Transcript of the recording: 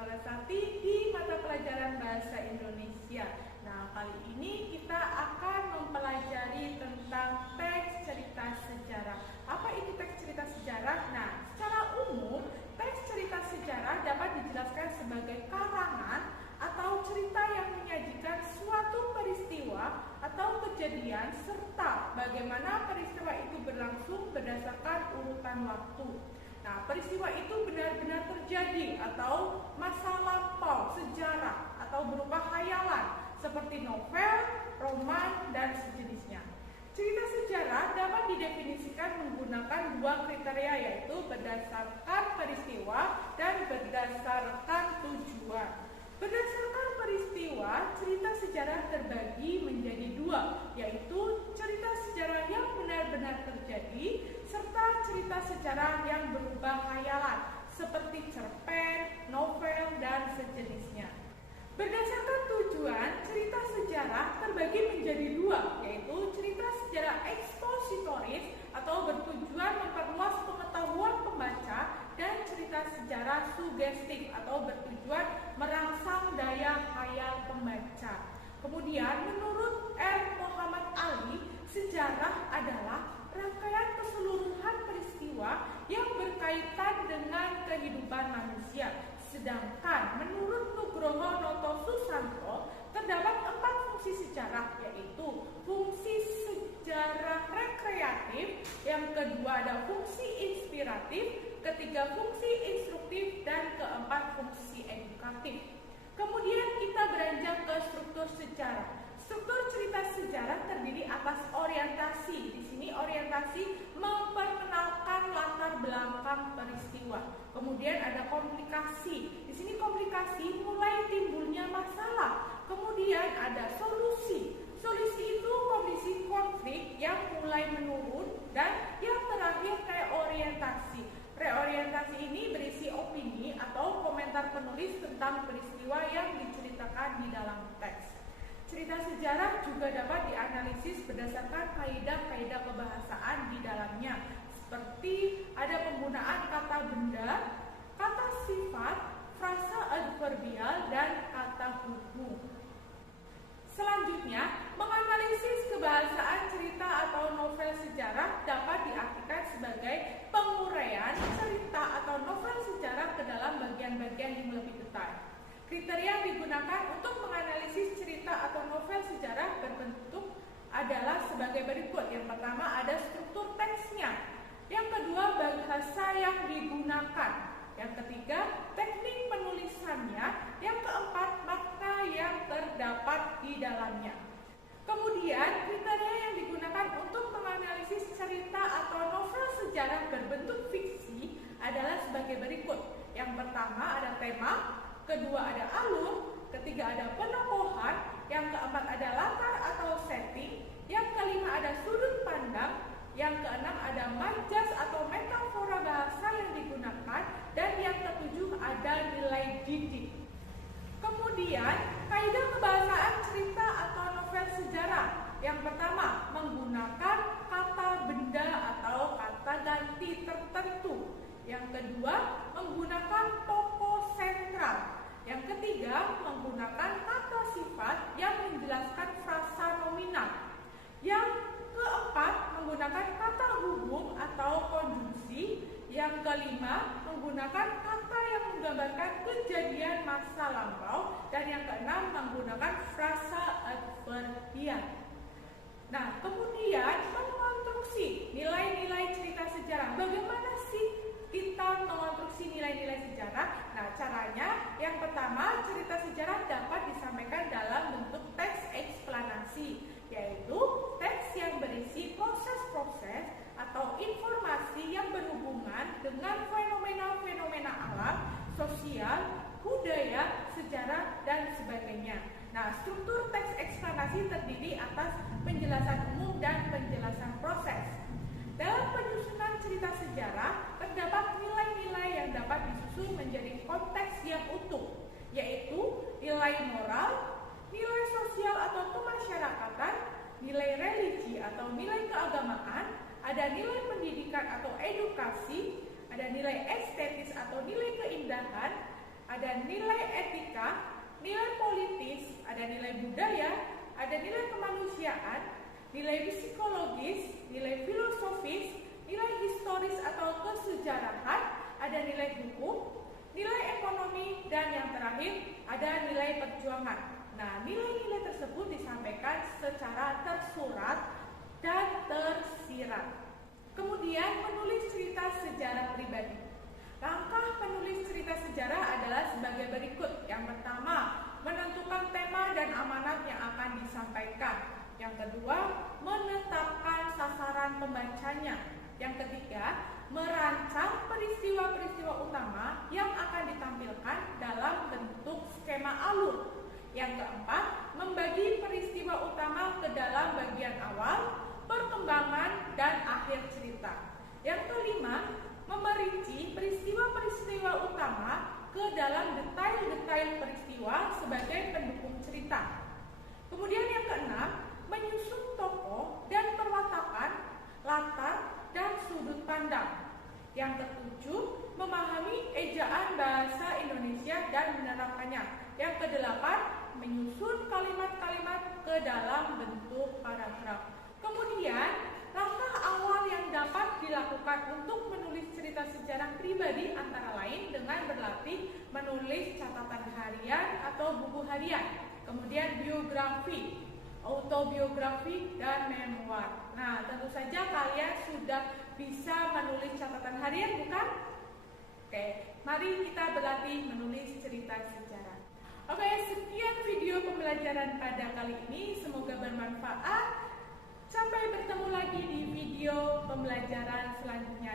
Larasati di mata pelajaran Bahasa Indonesia. Nah, kali ini kita akan mempelajari tentang teks cerita sejarah. Apa itu teks cerita sejarah? Nah, secara umum, teks cerita sejarah dapat dijelaskan sebagai karangan atau cerita yang menyajikan suatu peristiwa atau kejadian serta bagaimana peristiwa itu berlangsung berdasarkan urutan waktu. Nah, peristiwa itu benar-benar terjadi atau masa lampau, sejarah, atau berupa khayalan seperti novel, roman, dan sejenisnya. Cerita sejarah dapat didefinisikan menggunakan dua kriteria, yaitu berdasarkan peristiwa dan berdasarkan tujuan. Berdasarkan peristiwa, cerita sejarah terbagi menjadi dua, yaitu cerita sejarah yang benar-benar terjadi serta cerita sejarah yang berupa khayalan seperti cerpen, novel, dan sejenisnya. Berdasarkan tujuan, cerita sejarah terbagi menjadi dua, yaitu cerita sejarah ekspositoris atau bertujuan memperluas pengetahuan pembaca dan cerita sejarah sugestif atau bertujuan merangsang daya khayal pembaca. Kemudian, menurut R. Muhammad Ali, sejarah adalah rangkaian keseluruhan peristiwa yang berkaitan dengan kehidupan manusia. Sedangkan menurut Nugroho Noto Susanto, terdapat 4 fungsi sejarah, yaitu fungsi sejarah rekreatif, yang kedua ada fungsi inspiratif, ketiga fungsi instruktif, dan keempat fungsi edukatif. Kemudian kita beranjak ke struktur sejarah. Struktur cerita sejarah terdiri atas orientasi. Di sini orientasi memperkenalkan latar belakang peristiwa. Kemudian ada komplikasi. Di sini komplikasi mulai timbulnya masalah. Kemudian ada solusi. Solusi itu kondisi konflik yang mulai menurun, dan yang terakhir reorientasi. Reorientasi ini berisi opini atau komentar penulis tentang peristiwa yang diceritakan di dalam teks. Cerita sejarah juga dapat dianalisis berdasarkan kaidah-kaidah kebahasaan di dalamnya, seperti ada penggunaan kata benda, kata sifat, frasa adverbial, dan kata hubung. Selanjutnya, menganalisis kebahasaan cerita atau novel sejarah dapat diartikan sebagai penguraian cerita atau novel sejarah ke dalam bagian-bagian yang lebih detail. Kriteria yang digunakan untuk menganalisis cerita atau novel sejarah berbentuk adalah sebagai berikut. Yang pertama ada struktur teksnya. Yang kedua bahasa yang digunakan. Yang ketiga teknik penulisannya. Yang keempat makna yang terdapat di dalamnya. Kemudian kriteria yang digunakan untuk menganalisis cerita atau novel sejarah berbentuk fiksi adalah sebagai berikut. Yang pertama ada tema, kedua ada alur, ketiga ada penokohan, yang keempat ada latar atau setting, yang kelima ada sudut pandang, yang keenam ada majas atau metafora bahasa yang digunakan, dan yang ketujuh ada nilai didik. Kemudian, kaidah kebahasaan cerita atau novel sejarah. Yang pertama, menggunakan kata benda atau kata ganti tertentu. Yang kedua, menggunakan tokoh sentral. Yang ketiga, menggunakan kata sifat yang menjelaskan frasa nominal. Yang keempat, menggunakan kata hubung atau konjungsi. Yang kelima, menggunakan kata yang menggambarkan kejadian masa lampau. Dan yang keenam, menggunakan frasa adverbial. Nah, kemudian mengonstruksi nilai-nilai cerita sejarah. Bagaimana sih kita mengonstruksi nilai-nilai sejarah? Nah, caranya yang pertama, cerita sejarah dapat disampaikan dalam bentuk teks eksplanasi, yaitu teks yang berisi proses-proses atau informasi yang berhubungan dengan fenomena-fenomena alam, sosial, budaya, sejarah, dan sebagainya. Nah, struktur teks eksplanasi terdiri atas penjelasan umum dan penjelasan proses. Dalam penyusunan cerita sejarah, terdapat nilai-nilai yang dapat disusun menjadi konteks yang utuh, yaitu nilai moral, nilai sosial atau kemasyarakatan, nilai religi atau nilai keagamaan, ada nilai pendidikan atau edukasi, ada nilai estetis atau nilai keindahan, ada nilai etika, nilai politis, ada nilai budaya, ada nilai kemanusiaan, nilai psikologis, nilai filosofis, nilai historis atau kesejarahan, ada nilai hukum, nilai ekonomi, dan yang terakhir ada nilai perjuangan. Nah, nilai-nilai tersebut disampaikan secara tersurat dan tersirat. Kemudian menulis cerita sejarah pribadi. Langkah penulis cerita sejarah adalah sebagai berikut. Yang pertama, menentukan tema dan amanat yang akan disampaikan. Yang kedua, menetapkan sasaran pembacanya. Yang ketiga, merancang peristiwa-peristiwa utama yang akan ditampilkan dalam bentuk skema alur. Yang keempat, membagi peristiwa utama ke dalam bagian awal, perkembangan, dan akhir cerita. Yang kelima, memerinci peristiwa-peristiwa utama ke dalam detail-detail peristiwa sebagai pendukung cerita. Kemudian yang keenam, menyusun tokoh dan perwatakan, latar, dan sudut pandang. Yang ketujuh, memahami ejaan bahasa Indonesia dan menerapkannya. Yang kedelapan, menyusun kalimat-kalimat ke dalam bentuk paragraf. Kemudian, langkah awal yang dapat dilakukan untuk menulis cerita sejarah pribadi antara lain dengan berlatih menulis catatan harian atau buku harian. Kemudian biografi, autobiografi, dan memoir. Nah, tentu saja kalian sudah bisa menulis catatan harian, bukan? Oke, mari kita berlatih menulis cerita sejarah. Oke, sekian video pembelajaran pada kali ini. Semoga bermanfaat. Sampai bertemu lagi di video pembelajaran selanjutnya.